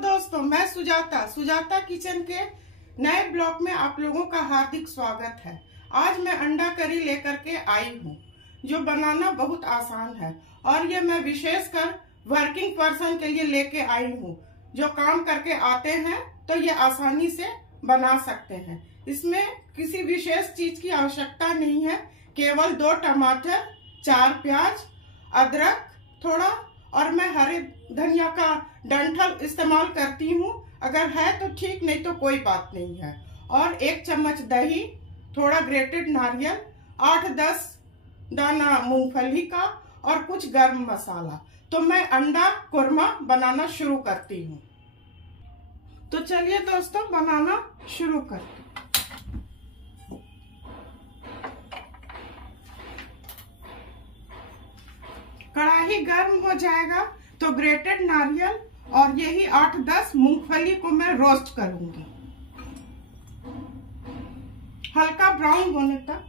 दोस्तों, मैं सुजाता किचन के नए ब्लॉग में आप लोगों का हार्दिक स्वागत है। आज मैं अंडा करी लेकर के आई हूँ, जो बनाना बहुत आसान है और ये मैं विशेषकर वर्किंग पर्सन के लिए लेके आई हूँ, जो काम करके आते हैं तो ये आसानी से बना सकते हैं। इसमें किसी विशेष चीज की आवश्यकता नहीं है, केवल 2 टमाटर, 4 प्याज, अदरक थोड़ा, और मैं हरे धनिया का डंठल इस्तेमाल करती हूँ। अगर है तो ठीक, नहीं तो कोई बात नहीं है। और 1 चम्मच दही, थोड़ा ग्रेटेड नारियल, 8-10 दाना मूंगफली का और कुछ गर्म मसाला। तो मैं अंडा कुरमा बनाना शुरू करती हूँ। तो चलिए दोस्तों, बनाना शुरू करते हैं। कढ़ाई गर्म हो जाएगा तो ग्रेटेड नारियल और यही 8-10 मूंगफली को मैं रोस्ट करूंगी, हल्का ब्राउन होने तक।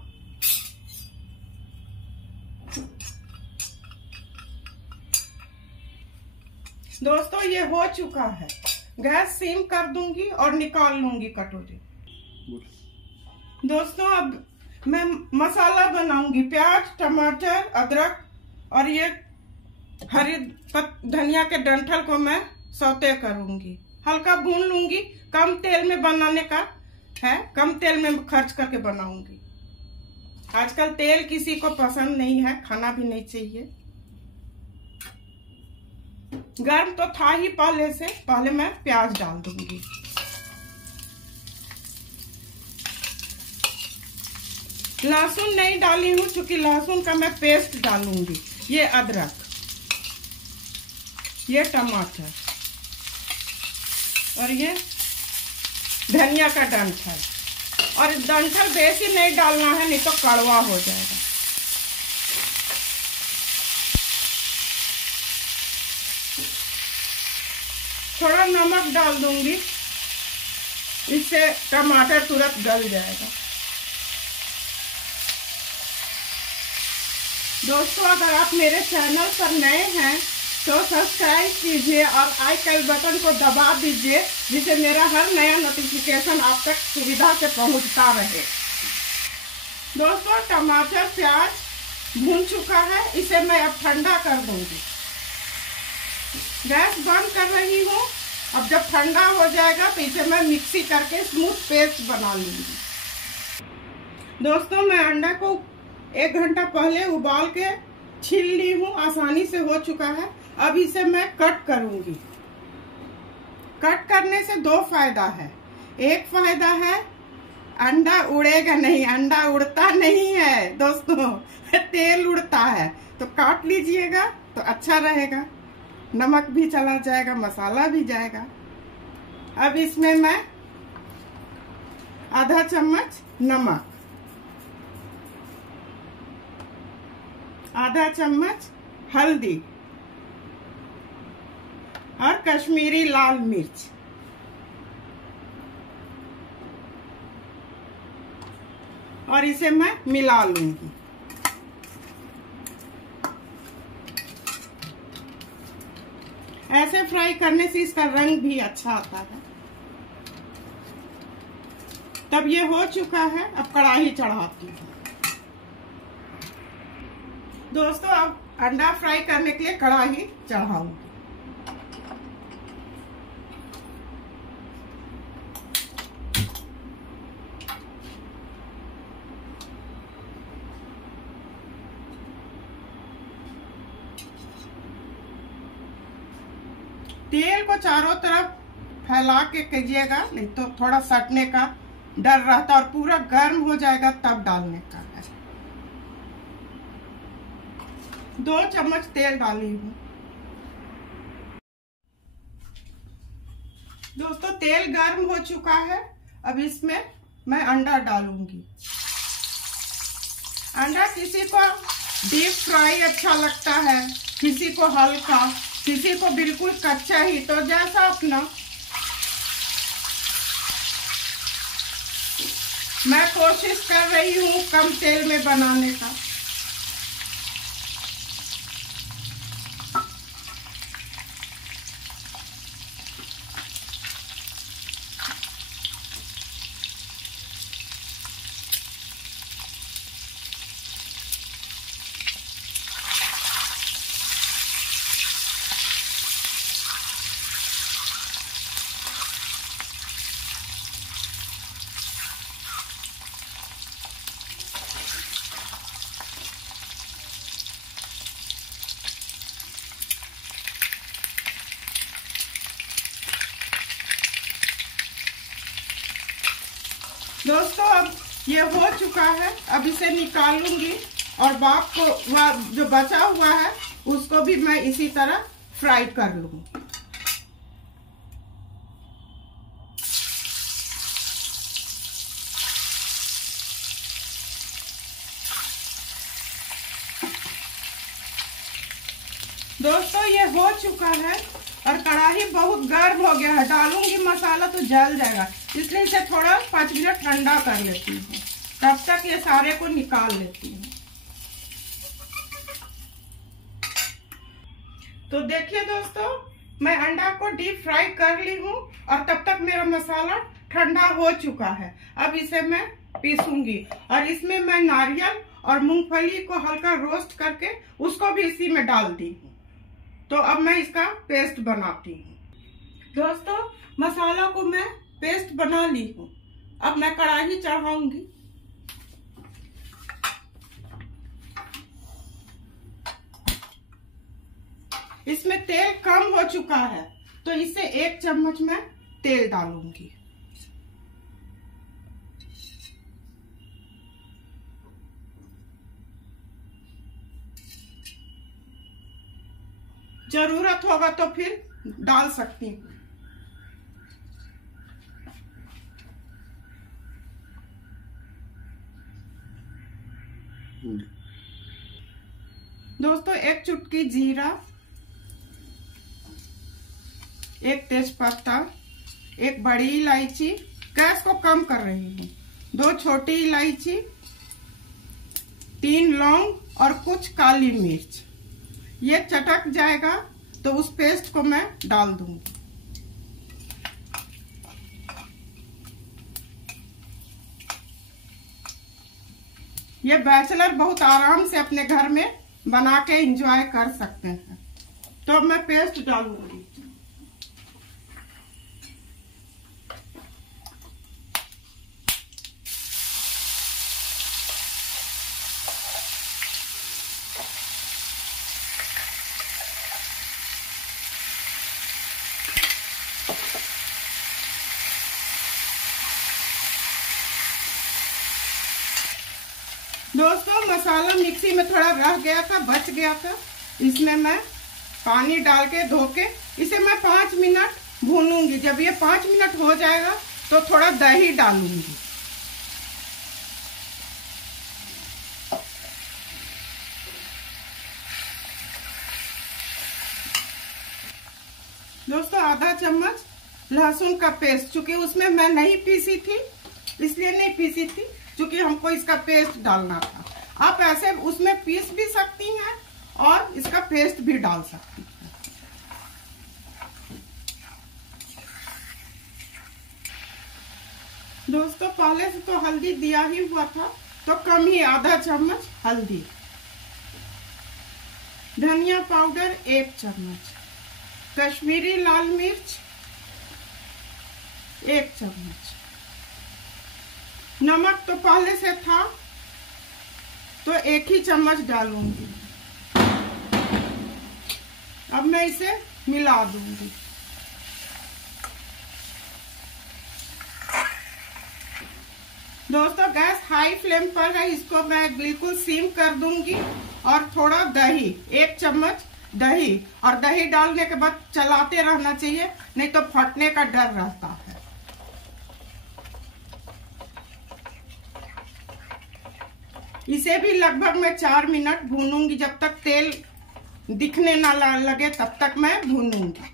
दोस्तों, ये हो चुका है। गैस सिम कर दूंगी और निकाल लूंगी कटोरी। दोस्तों, अब मैं मसाला बनाऊंगी। प्याज, टमाटर, अदरक और ये हरी धनिया के डंठल को मैं सौते करूंगी, हल्का भून लूंगी। कम तेल में बनाने का है, कम तेल में खर्च करके बनाऊंगी। आजकल तेल किसी को पसंद नहीं है, खाना भी नहीं चाहिए। गर्म तो था ही पहले से। पहले मैं प्याज डाल दूंगी। लहसुन नहीं डाली हूँ, क्योंकि लहसुन का मैं पेस्ट डालूंगी। ये अदरक, ये टमाटर और ये धनिया का डंठल। और डंठल बेसी नहीं डालना है, नहीं तो कड़वा हो जाएगा। थोड़ा नमक डाल दूंगी, इससे टमाटर तुरंत गल जाएगा। दोस्तों, अगर आप मेरे चैनल पर नए हैं तो सब्सक्राइब कीजिए और आइकन बटन को दबा दीजिए, जिससे मेरा हर नया नोटिफिकेशन आप तक सुविधा से पहुंचता रहे। दोस्तों, टमाटर प्याज भून चुका है, इसे मैं अब ठंडा कर दूंगी। गैस बंद कर रही हूँ। अब जब ठंडा हो जाएगा तो इसे मैं मिक्सी करके स्मूथ पेस्ट बना लूंगी। दोस्तों, मैं अंडा को 1 घंटा पहले उबाल के छील ली हूँ, आसानी से हो चुका है। अब इसे मैं कट करूंगी। कट करने से 2 फायदा है। एक फायदा है, अंडा उड़ेगा नहीं। अंडा उड़ता नहीं है दोस्तों, तेल उड़ता है। तो काट लीजिएगा तो अच्छा रहेगा, नमक भी चला जाएगा, मसाला भी जाएगा। अब इसमें मैं आधा चम्मच नमक, आधा चम्मच हल्दी और कश्मीरी लाल मिर्च, और इसे मैं मिला लूंगी। ऐसे फ्राई करने से इसका रंग भी अच्छा आता है। तब ये हो चुका है। अब कढ़ाई चढ़ाती हूँ। दोस्तों, अब अंडा फ्राई करने के लिए कढ़ाई चढ़ाऊंगी। तेल को चारों तरफ फैला के कीजिएगा, नहीं तो थोड़ा सटने का डर रहता, और पूरा गर्म हो जाएगा तब डालने का है। 2 चम्मच तेल डाली हूँ। दोस्तों, तेल गर्म हो चुका है। अब इसमें मैं अंडा डालूंगी। अंडा किसी को डीप फ्राई अच्छा लगता है, किसी को हल्का, किसी को बिल्कुल कच्चा ही, तो जैसा अपना। मैं कोशिश कर रही हूँ कम तेल में बनाने का। दोस्तों अब ये हो चुका है, अब इसे निकाल लूंगी और बाप को जो बचा हुआ है उसको भी मैं इसी तरह फ्राई कर लूंगी। दोस्तों ये हो चुका है और कढ़ाई बहुत गर्म हो गया है, डालूंगी मसाला तो जल जाएगा, इसलिए इसे थोड़ा 5 मिनट ठंडा कर लेती हूँ। तब तक ये सारे को निकाल लेती हूँ। तो देखिए दोस्तों, मैं अंडा को डीप फ्राई कर ली हूँ और तब तक मेरा मसाला ठंडा हो चुका है। अब इसे मैं पीसूंगी और इसमें मैं नारियल और मूंगफली को हल्का रोस्ट करके उसको भी इसी में डाल दी हूँ। तो अब मैं इसका पेस्ट बनाती हूँ। दोस्तों मसाला को मैं पेस्ट बना ली हूँ। अब मैं कढ़ाई चढ़ाऊंगी। इसमें तेल कम हो चुका है तो इससे 1 चम्मच मैं तेल डालूंगी। जरूरत होगा तो फिर डाल सकती हूँ। दोस्तों 1 चुटकी जीरा, 1 तेजपत्ता, 1 बड़ी इलायची, गैस को कम कर रही हूँ, 2 छोटी इलायची, 3 लौंग और कुछ काली मिर्च। ये चटक जाएगा तो उस पेस्ट को मैं डाल दूंगी। ये बैचलर बहुत आराम से अपने घर में बना के एंजॉय कर सकते हैं। तो अब मैं पेस्ट डालूंगी। दोस्तों मसाला मिक्सी में थोड़ा रह गया था, बच गया था, इसमें मैं पानी डाल के धो के इसे मैं 5 मिनट भूनूंगी। जब ये 5 मिनट हो जाएगा तो थोड़ा दही डालूंगी। दोस्तों आधा चम्मच लहसुन का पेस्ट, चूंकि उसमें मैं नहीं पीसी थी इसलिए नहीं पीसी थी, क्योंकि हमको इसका पेस्ट डालना था। आप ऐसे उसमें पीस भी सकती हैं और इसका पेस्ट भी डाल सकती हैं। दोस्तों पहले से तो हल्दी दिया ही हुआ था तो कम ही, आधा चम्मच हल्दी, धनिया पाउडर 1 चम्मच, कश्मीरी लाल मिर्च 1 चम्मच, नमक तो पहले से था तो 1 ही चम्मच डालूंगी। अब मैं इसे मिला दूंगी। दोस्तों गैस हाई फ्लेम पर है, इसको मैं बिल्कुल सिम कर दूंगी। और थोड़ा दही, 1 चम्मच दही, और दही डालने के बाद चलाते रहना चाहिए, नहीं तो फटने का डर रहता है। इसे भी लगभग मैं 4 मिनट भूनूंगी, जब तक तेल दिखने ना लगे तब तक मैं भूनूंगी।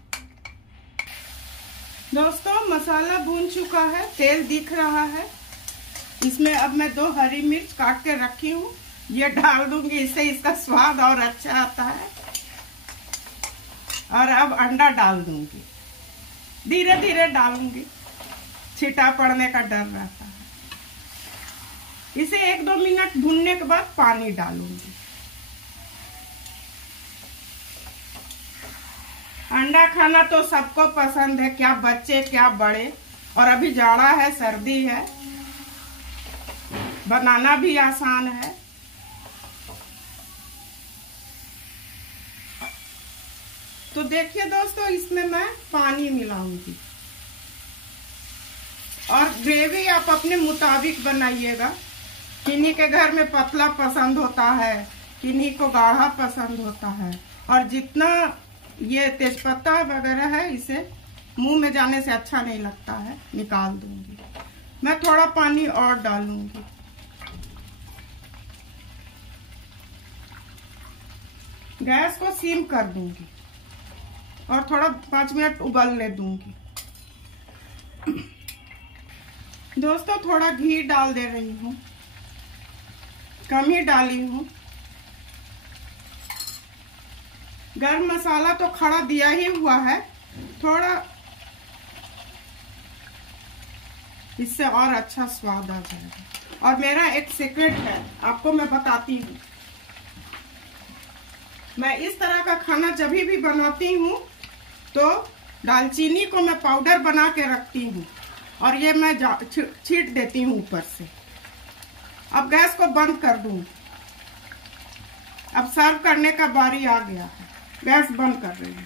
दोस्तों मसाला भून चुका है, तेल दिख रहा है। इसमें अब मैं 2 हरी मिर्च काट के रखी हूँ, ये डाल दूंगी, इससे इसका स्वाद और अच्छा आता है। और अब अंडा डाल दूंगी, धीरे धीरे डालूंगी, छिटा पड़ने का डर रहता है। इसे 1-2 मिनट भूनने के बाद पानी डालूंगी। अंडा खाना तो सबको पसंद है, क्या बच्चे क्या बड़े, और अभी जाड़ा है, सर्दी है, बनाना भी आसान है। तो देखिए दोस्तों, इसमें मैं पानी मिलाऊंगी। और ग्रेवी आप अपने मुताबिक बनाइएगा। किन्हीं के घर में पतला पसंद होता है, किन्हीं को गाढ़ा पसंद होता है। और जितना ये तेजपत्ता वगैरह है, इसे मुंह में जाने से अच्छा नहीं लगता है, निकाल दूंगी। मैं थोड़ा पानी और डालूंगी। गैस को सीम कर दूंगी और थोड़ा 5 मिनट उबलने दूंगी। दोस्तों थोड़ा घी डाल दे रही हूँ, कम ही डाली हूँ। गरम मसाला तो खड़ा दिया ही हुआ है, थोड़ा इससे और अच्छा स्वाद आ जाएगा। और मेरा एक सीक्रेट है, आपको मैं बताती हूँ। मैं इस तरह का खाना जब भी बनाती हूँ तो दालचीनी को मैं पाउडर बना के रखती हूँ और ये मैं छींट देती हूँ ऊपर से। अब गैस को बंद कर दूँ। अब सर्व करने का बारी आ गया है, गैस बंद कर रही हूँ।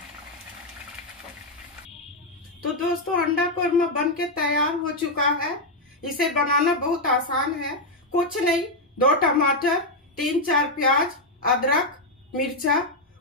तो दोस्तों अंडा कोरमा बन के तैयार हो चुका है। इसे बनाना बहुत आसान है, कुछ नहीं, 2 टमाटर, 3-4 प्याज, अदरक, मिर्चा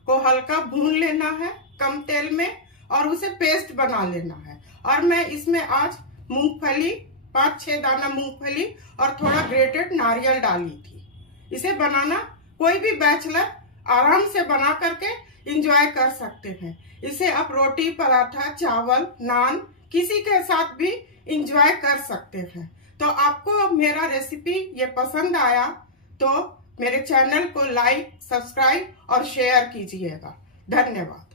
को हल्का भून लेना है कम तेल में और उसे पेस्ट बना लेना है। और मैं इसमें आज मूंगफली, 5-6 दाना मूंगफली और थोड़ा ग्रेटेड नारियल डाली थी। इसे बनाना कोई भी बैचलर आराम से बना करके एंजॉय कर सकते हैं। इसे आप रोटी, पराठा, चावल, नान किसी के साथ भी एंजॉय कर सकते हैं। तो आपको मेरा रेसिपी ये पसंद आया तो मेरे चैनल को लाइक, सब्सक्राइब और शेयर कीजिएगा। धन्यवाद।